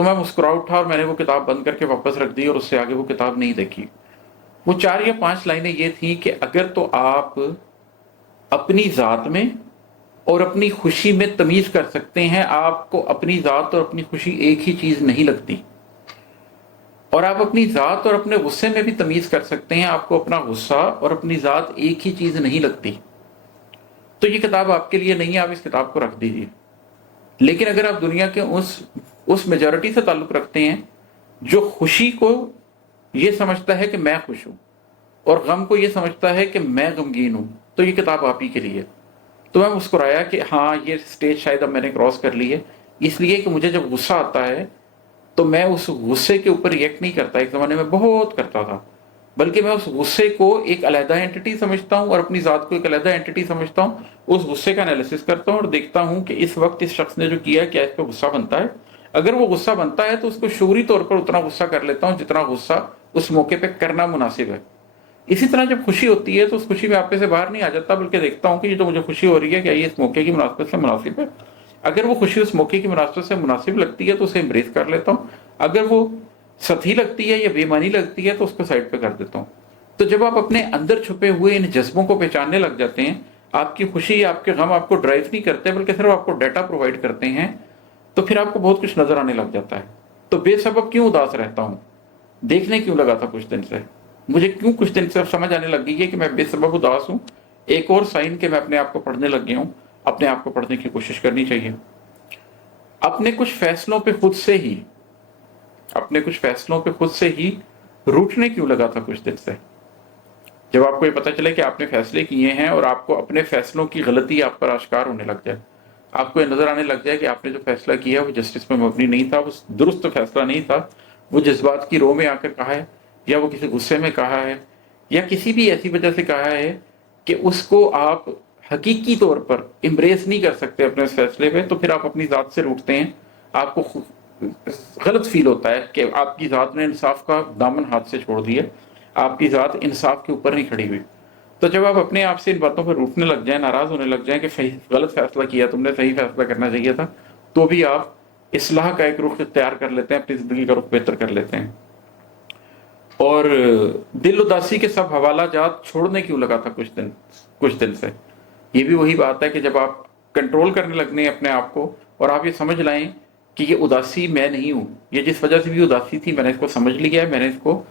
تو میں مسکرا اٹھا اور میں نے وہ کتاب بند کر کے واپس رکھ دی اور اس سے آگے وہ کتاب نہیں دیکھی۔ وہ 4 یا 5 لائنیں یہ تھیں کہ اگر تو آپ اپنی ذات میں اور اپنی خوشی میں تمیز کر سکتے ہیں، آپ کو اپنی ذات اور اپنی خوشی ایک ہی چیز نہیں لگتی، اور آپ اپنی ذات اور اپنے غصے میں بھی تمیز کر سکتے ہیں، آپ کو اپنا غصہ اور اپنی ذات ایک ہی چیز نہیں لگتی، تو یہ کتاب آپ کے لیے نہیں ہے، آپ اس کتاب کو رکھ دیجیے۔ لیکن اگر آپ دنیا کے اس میجورٹی سے تعلق رکھتے ہیں جو خوشی کو یہ سمجھتا ہے کہ میں خوش ہوں اور غم کو یہ سمجھتا ہے کہ میں غمگین ہوں، تو یہ کتاب آپ ہی کے لیے۔ تو میں مسکرایا کہ ہاں یہ سٹیج شاید اب میں نے کراس کر لی ہے، اس لیے کہ مجھے جب غصہ آتا ہے تو میں اس غصے کے اوپر ریئیکٹ نہیں کرتا، ایک زمانے میں بہت کرتا تھا، بلکہ میں اس غصے کو ایک علیحدہ اینٹی سمجھتا ہوں اور اپنی ذات کو ایک علیحدہ اینٹی سمجھتا ہوں، اس غصے کا انالیسس کرتا ہوں اور دیکھتا ہوں کہ اس وقت اس شخص نے جو کیا ہے کیا اس پہ غصہ بنتا ہے۔ اگر وہ غصہ بنتا ہے تو اس کو شعوری طور پر اتنا غصہ کر لیتا ہوں جتنا غصہ اس موقع پہ کرنا مناسب ہے۔ اسی طرح جب خوشی ہوتی ہے تو اس خوشی میں آپ سے باہر نہیں آ جاتا، بلکہ دیکھتا ہوں کہ یہ جو مجھے خوشی ہو رہی ہے کیا یہ اس موقع کی مناسبت سے مناسب ہے۔ اگر وہ خوشی اس موقع کی مناسبت سے مناسب لگتی ہے تو اسے امبریس کر لیتا ہوں، اگر وہ سطحی لگتی ہے یا بے معنی لگتی ہے تو اس کو سائڈ پہ کر دیتا ہوں۔ تو جب آپ اپنے اندر چھپے ہوئے ان جذبوں کو پہچاننے لگ جاتے ہیں، آپ کی خوشی یا آپ کے غم آپ کو ڈرائیو نہیں کرتے بلکہ صرف آپ کو ڈیٹا پرووائڈ کرتے ہیں، تو پھر آپ کو بہت کچھ نظر آنے لگ جاتا ہے۔ تو بے سبب کیوں اداس رہتا ہوں، دیکھنے کیوں لگا تھا کچھ دن سے، مجھے کیوں کچھ دن سے سمجھ آنے لگ گئی ہے کہ میں بے سبب اداس ہوں، ایک اور سائن کہ میں اپنے آپ کو پڑھنے لگ گیا ہوں۔ اپنے آپ کو پڑھنے کی کوشش کرنی چاہیے۔ اپنے کچھ فیصلوں پہ خود سے ہی روٹنے کیوں لگا تھا کچھ دن سے، جب آپ کو یہ پتہ چلے کہ آپ نے فیصلے کیے ہیں اور آپ کو اپنے فیصلوں کی غلطی آپ پر آشکار ہونے لگ جائے، آپ کو یہ نظر آنے لگ جائے کہ آپ نے جو فیصلہ کیا وہ جسٹس پہ مبنی نہیں تھا، وہ درست فیصلہ نہیں تھا، وہ جذبات کی رو میں آ کر کہا ہے یا وہ کسی غصے میں کہا ہے یا کسی بھی ایسی وجہ سے کہا ہے کہ اس کو آپ حقیقی طور پر امبریس نہیں کر سکتے اپنے اس فیصلے پہ، تو پھر آپ اپنی ذات سے روٹتے ہیں، آپ کو غلط فیل ہوتا ہے کہ آپ کی ذات نے انصاف کا دامن ہاتھ سے چھوڑ دیا، آپ کی ذات انصاف کے اوپر نہیں کھڑی ہوئی۔ تو جب آپ اپنے آپ سے ان باتوں پر روٹنے لگ جائیں، ناراض ہونے لگ جائیں کہ غلط فیصلہ کیا تم نے، صحیح فیصلہ کرنا چاہیے تھا، تو بھی آپ اصلاح کا ایک رخ اختیار کر لیتے ہیں، اپنی زندگی کا رخ بہتر کر لیتے ہیں۔ اور دل اداسی کے سب حوالہ جات چھوڑنے کیوں لگا تھا کچھ دن سے، یہ بھی وہی بات ہے کہ جب آپ کنٹرول کرنے لگنے اپنے آپ کو اور آپ یہ سمجھ لائیں کہ یہ اداسی میں نہیں ہوں، یہ جس وجہ سے بھی اداسی تھی میں نے اس کو سمجھ لیا ہے، میں نے اس کو